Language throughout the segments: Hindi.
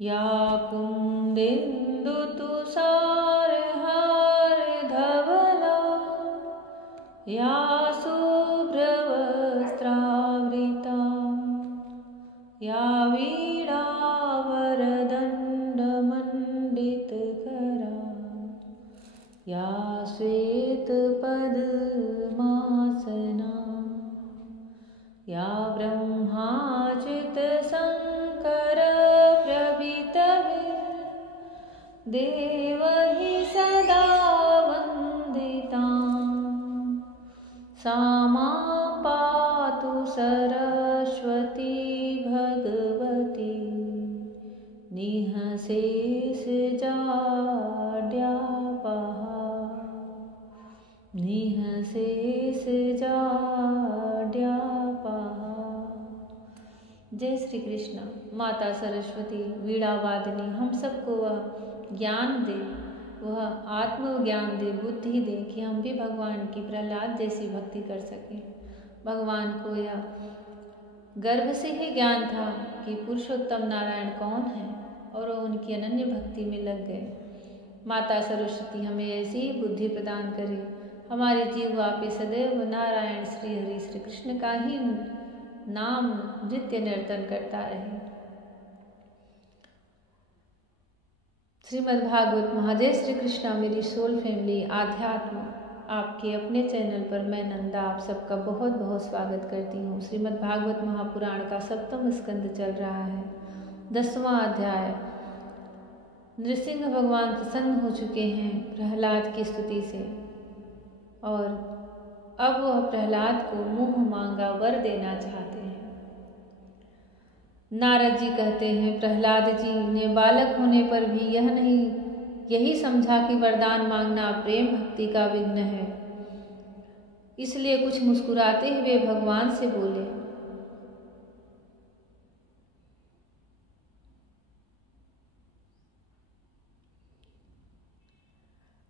या कुन्देन्दुतुषारहारधवला या शुभ्रवस्त्रावृता या वीणावरदण्डमण्डितकरा या श्वेतपद्मासना या ब्रह्माच्युतशङ्करप्रभृतभिर्देवैः सदा वन्दिता सा मां पातु सरस्वती भगवती निःशेषजाड्यापहा निःशेषजाड्यापहा। जय श्री कृष्ण। माता सरस्वती वीणावादिनी हम सबको वह ज्ञान दे, वह आत्मज्ञान दे, बुद्धि दे कि हम भी भगवान की प्रहलाद जैसी भक्ति कर सकें। भगवान को यह गर्भ से ही ज्ञान था कि पुरुषोत्तम नारायण कौन है और वो उनकी अनन्य भक्ति में लग गए। माता सरस्वती हमें ऐसी ही बुद्धि प्रदान करे, हमारी जीवा पे सदैव नारायण श्री हरि श्री कृष्ण का ही नाम नृत्य नर्तन करता रहे। श्रीमद् भागवत महाजय श्री कृष्णा मेरी सोल फैमिली आध्यात्म आपके अपने चैनल पर मैं नंदा आप सबका बहुत बहुत स्वागत करती हूँ। श्रीमद् भागवत महापुराण का 7वां स्कंद चल रहा है। 10वां अध्याय। नृसिंह भगवान प्रसन्न हो चुके हैं प्रहलाद की स्तुति से और अब वह प्रहलाद को मुंह मांगा वर देना चाहते हैं। नारद जी कहते हैं प्रहलाद जी ने बालक होने पर भी यही समझा कि वरदान मांगना प्रेम भक्ति का विघ्न है, इसलिए कुछ मुस्कुराते हुए भगवान से बोले।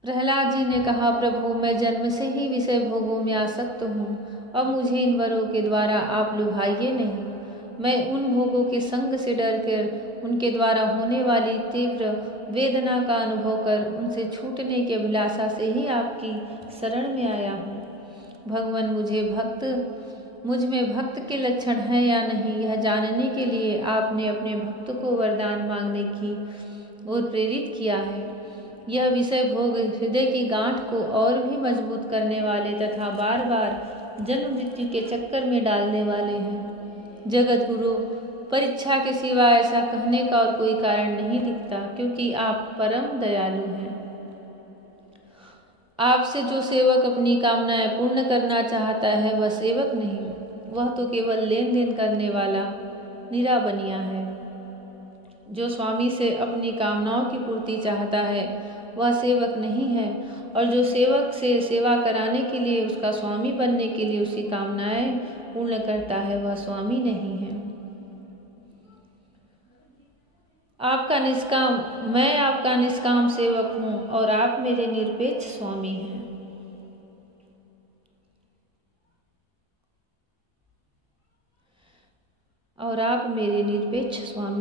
प्रहलाद जी ने कहा प्रभु मैं जन्म से ही विषय भोगों में आसक्त हूँ, अब मुझे इन वरों के द्वारा आप लुभाइए नहीं। मैं उन भोगों के संग से डरकर उनके द्वारा होने वाली तीव्र वेदना का अनुभव कर उनसे छूटने की अभिलाषा से ही आपकी शरण में आया हूँ। भगवान मुझ में भक्त के लक्षण हैं या नहीं यह जानने के लिए आपने अपने भक्त को वरदान मांगने की ओर प्रेरित किया है। यह विषय भोग हृदय की गांठ को और भी मजबूत करने वाले तथा बार बार जन्म मृत्यु के चक्कर में डालने वाले हैं। जगत गुरु परीक्षा के सिवा ऐसा कहने का और कोई कारण नहीं दिखता, क्योंकि आप परम दयालु हैं। आपसे जो सेवक अपनी कामनाएं पूर्ण करना चाहता है वह सेवक नहीं, वह तो केवल लेन देन करने वाला निरा बनिया है। जो स्वामी से अपनी कामनाओं की पूर्ति चाहता है वह सेवक नहीं है, और जो सेवक से सेवा कराने के लिए उसका स्वामी बनने के लिए उसकी कामनाएं पूर्ण करता है वह स्वामी नहीं है। मैं आपका निष्काम सेवक हूँ और आप मेरे निरपेक्ष स्वामी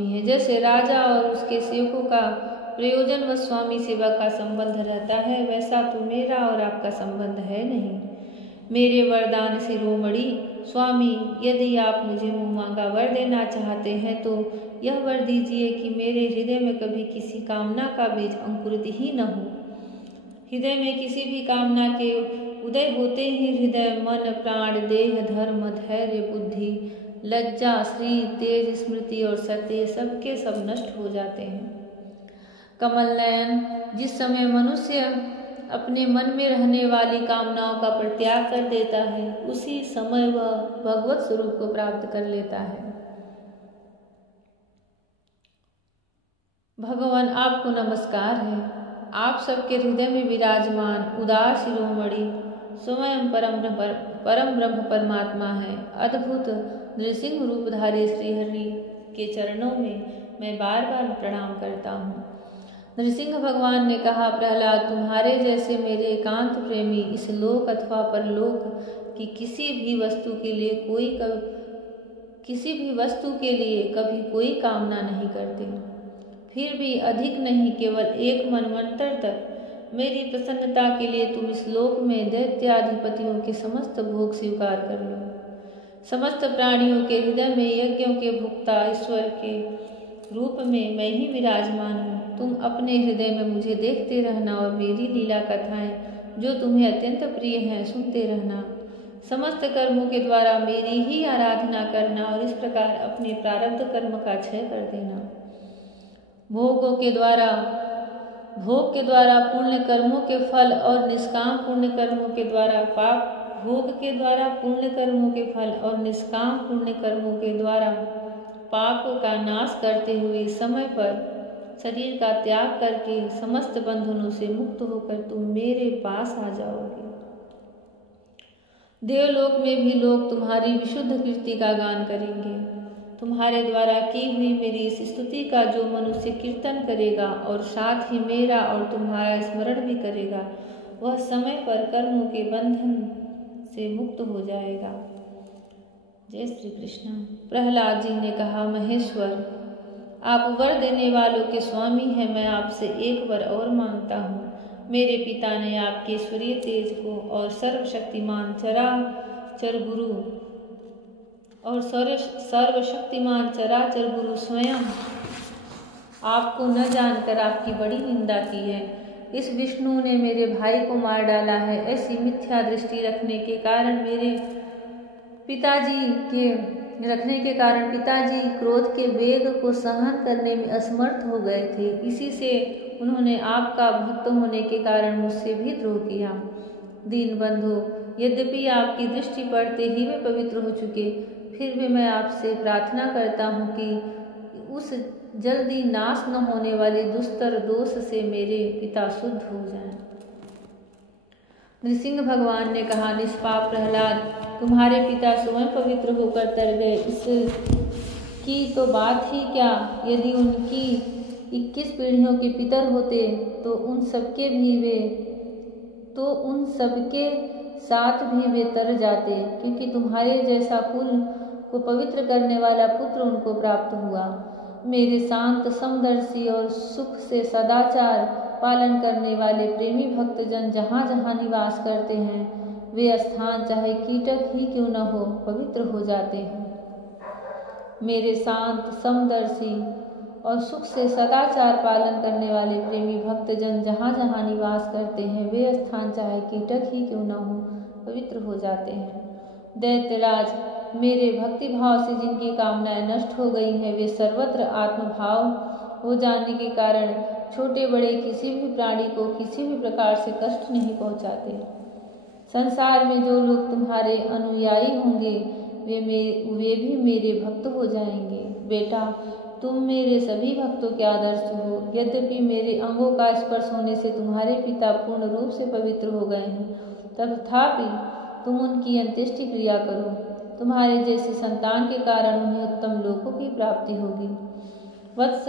हैं। जैसे राजा और उसके सेवकों का प्रयोजन व स्वामी सेवा का संबंध रहता है, वैसा तो मेरा और आपका संबंध है नहीं। मेरे वरदान शिरोमणि स्वामी, यदि आप मुझे मुँह मांगा वर देना चाहते हैं तो यह वर दीजिए कि मेरे हृदय में कभी किसी कामना का बीज अंकुरित ही न हो। हृदय में किसी भी कामना के उदय होते ही हृदय, मन, प्राण, देह, धर्म, धैर्य, बुद्धि, लज्जा, श्री, तेज, स्मृति और सत्य सबके सब नष्ट हो जाते हैं। कमल नयन, जिस समय मनुष्य अपने मन में रहने वाली कामनाओं का परित्याग कर देता है उसी समय वह भगवत स्वरूप को प्राप्त कर लेता है। भगवान आपको नमस्कार है। आप सबके हृदय में विराजमान उदार शिरोमणि स्वयं परम ब्रह्म परमात्मा है। अद्भुत नृसिंह रूपधारी श्रीहरि के चरणों में मैं बार बार प्रणाम करता हूँ। नृसिंह भगवान ने कहा प्रहलाद, तुम्हारे जैसे मेरे एकांत प्रेमी इस लोक अथवा परलोक की किसी भी वस्तु के लिए कभी कोई कामना नहीं करते। फिर भी अधिक नहीं, केवल 1 मनवंतर तक मेरी प्रसन्नता के लिए तुम इस लोक में दैत्याधिपतियों के समस्त भोग स्वीकार कर लो। समस्त प्राणियों के हृदय में यज्ञों के भोक्ता ईश्वर के रूप में मैं ही विराजमान हूँ। तुम अपने हृदय में मुझे देखते रहना और मेरी लीला कथाएं जो तुम्हें अत्यंत प्रिय हैं सुनते रहना। समस्त कर्मों के द्वारा मेरी ही आराधना करना और इस प्रकार अपने प्रारब्ध कर्म का क्षय कर देना। भोग के द्वारा पुण्य कर्मों के फल और निष्काम पुण्य कर्मों के द्वारा भोग के द्वारा पुण्य कर्मों के फल और निष्काम पुण्य कर्मों के द्वारा पाप का नाश करते हुए समय पर शरीर का त्याग करके समस्त बंधनों से मुक्त होकर तुम मेरे पास आ जाओगे। देवलोक में भी लोग तुम्हारी विशुद्ध कीर्ति का गान करेंगे। तुम्हारे द्वारा की हुई मेरी इस स्तुति का जो मनुष्य कीर्तन करेगा और साथ ही मेरा और तुम्हारा स्मरण भी करेगा, वह समय पर कर्मों के बंधन से मुक्त हो जाएगा। जय श्री कृष्ण। प्रहलाद जी ने कहा, महेश्वर, आप वर देने वालों के स्वामी हैं। मैं आपसे एक वर और मांगता हूँ। मेरे पिता ने आपके ईश्वरीय तेज को और सर्वशक्तिमान चराचर गुरु स्वयं आपको न जानकर आपकी बड़ी निंदा की है। इस विष्णु ने मेरे भाई को मार डाला है। ऐसी मिथ्या दृष्टि रखने के कारण पिताजी क्रोध के वेग को सहन करने में असमर्थ हो गए थे। इसी से उन्होंने आपका भक्त होने के कारण मुझसे भी द्रोह किया। दीन बंधु, यद्यपि आपकी दृष्टि पड़ते ही वे पवित्र हो चुके, फिर भी मैं आपसे प्रार्थना करता हूँ कि उस जल्दी नाश न होने वाले दुस्तर दोष से मेरे पिता शुद्ध हो जाएं। नृसिंह भगवान ने कहा, निष्पाप प्रहलाद, तुम्हारे पिता स्वयं पवित्र होकर तर गए, इसकी तो बात ही क्या। यदि उनकी 21 पीढ़ियों के पितर होते तो उन सबके साथ भी वे तर जाते, क्योंकि तुम्हारे जैसा कुल को पवित्र करने वाला पुत्र उनको प्राप्त हुआ। मेरे शांत समदर्शी और सुख से सदाचार पालन करने वाले प्रेमी भक्तजन जहाँ जहाँ निवास करते हैं, वे स्थान चाहे कीटक ही क्यों न हो, पवित्र हो जाते हैं। मेरे शांत समदर्शी और सुख से सदाचार पालन करने वाले प्रेमी भक्तजन जहाँ जहाँ निवास करते हैं, वे स्थान चाहे कीटक ही क्यों न हो, पवित्र हो जाते हैं। दैत्यराज, मेरे भक्ति भाव से जिनकी कामनाएं नष्ट हो गई हैं, वे सर्वत्र आत्मभाव हो जाने के कारण छोटे बड़े किसी भी प्राणी को किसी भी प्रकार से कष्ट नहीं पहुंचाते। संसार में जो लोग तुम्हारे अनुयायी होंगे, वे भी मेरे भक्त हो जाएंगे। बेटा, तुम मेरे सभी भक्तों के आदर्श हो। यद्यपि मेरे अंगों का स्पर्श होने से तुम्हारे पिता पूर्ण रूप से पवित्र हो गए हैं, तथापि तुम उनकी अंत्येष्टि क्रिया करो। तुम्हारे जैसी संतान के कारण उन्हें उत्तम लोकों की प्राप्ति होगी। वत्स,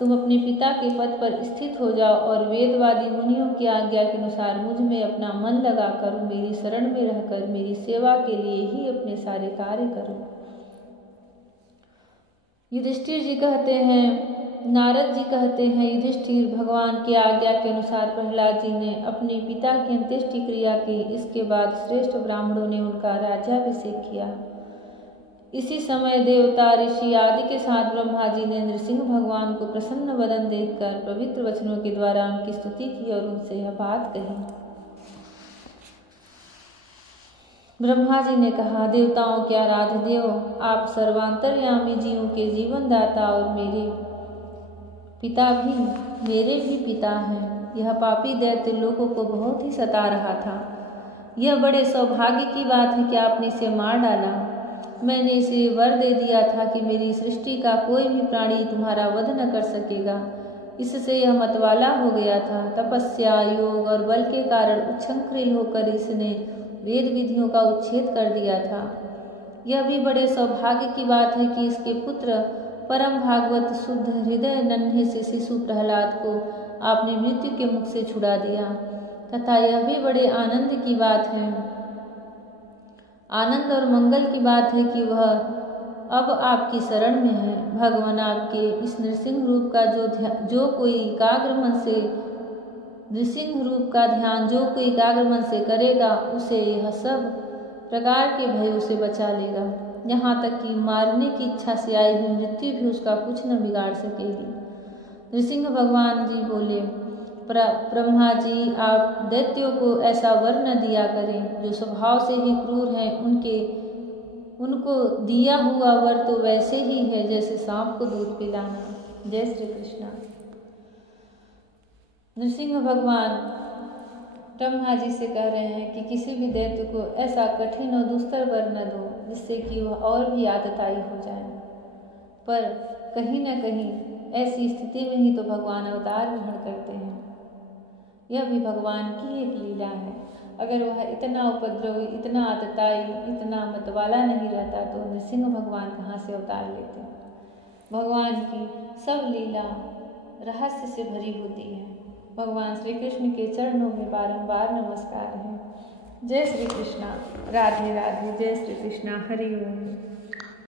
तुम अपने पिता के पद पर स्थित हो जाओ और वेदवादी मुनियों की आज्ञा के अनुसार मुझ में अपना मन लगाकर मेरी शरण में रहकर मेरी सेवा के लिए ही अपने सारे कार्य करो। युधिष्ठिर जी कहते हैं, नारद जी कहते हैं, युधिष्ठिर, भगवान की आज्ञा के अनुसार प्रहलाद जी ने अपने पिता की अंत्येष्टि क्रिया की। इसके बाद श्रेष्ठ ब्राह्मणों ने उनका राज्याभिषेक किया। इसी समय देवता, ऋषि आदि के साथ ब्रह्मा जी ने नृसिंह भगवान को प्रसन्न वदन देखकर पवित्र वचनों के द्वारा उनकी स्तुति की और उनसे यह बात कही। ब्रह्मा जी ने कहा, देवताओं के आराध्य देव, आप सर्वांतर्यामी जीवों के जीवन दाता और मेरे भी पिता हैं। यह पापी दैत्य लोगों को बहुत ही सता रहा था। यह बड़े सौभाग्य की बात है कि आपने इसे मार डाला। मैंने इसे वर दे दिया था कि मेरी सृष्टि का कोई भी प्राणी तुम्हारा वध न कर सकेगा। इससे यह मतवाला हो गया था। तपस्या, योग और बल के कारण उच्छृंखल होकर इसने वेद विधियों का उच्छेद कर दिया था। यह भी बड़े सौभाग्य की बात है कि इसके पुत्र परम भागवत शुद्ध हृदय नन्हे से शिशु प्रहलाद को आपने मृत्यु के मुख से छुड़ा दिया। तथा यह भी बड़े आनंद की बात है, आनंद और मंगल की बात है कि वह अब आपकी शरण में है। भगवान आपके इस नृसिंह रूप का जो कोई एकाग्र मन से नृसिंह रूप का ध्यान जो कोई एकाग्र मन से करेगा उसे यह सब प्रकार के भयों से बचा लेगा। यहाँ तक कि मारने की इच्छा से आई हुई मृत्यु भी उसका कुछ न बिगाड़ सकेगी। नृसिंह भगवान जी बोले, ब्रह्मा जी, आप दैत्यों को ऐसा वर न दिया करें। जो स्वभाव से ही क्रूर हैं उनको दिया हुआ वर तो वैसे ही है जैसे सांप को दूध पिलाना। जय श्री कृष्ण। नृसिंह भगवान ब्रह्मा जी से कह रहे हैं कि किसी भी दैत्य को ऐसा कठिन और दुस्तर वर न दो जिससे कि वह और भी आतताई हो जाए। पर कहीं न कहीं ऐसी स्थिति में ही तो भगवान अवतार ग्रहण करते हैं। यह भी भगवान की एक लीला है। अगर वह इतना उपद्रवी, इतना आतताई, इतना मतवाला नहीं रहता तो नृसिंह भगवान कहाँ से अवतार लेते। भगवान की सब लीला रहस्य से भरी होती है। भगवान श्री कृष्ण के चरणों में बारंबार नमस्कार है। जय श्री कृष्णा। राधे राधे। जय श्री कृष्णा। हरि ओम।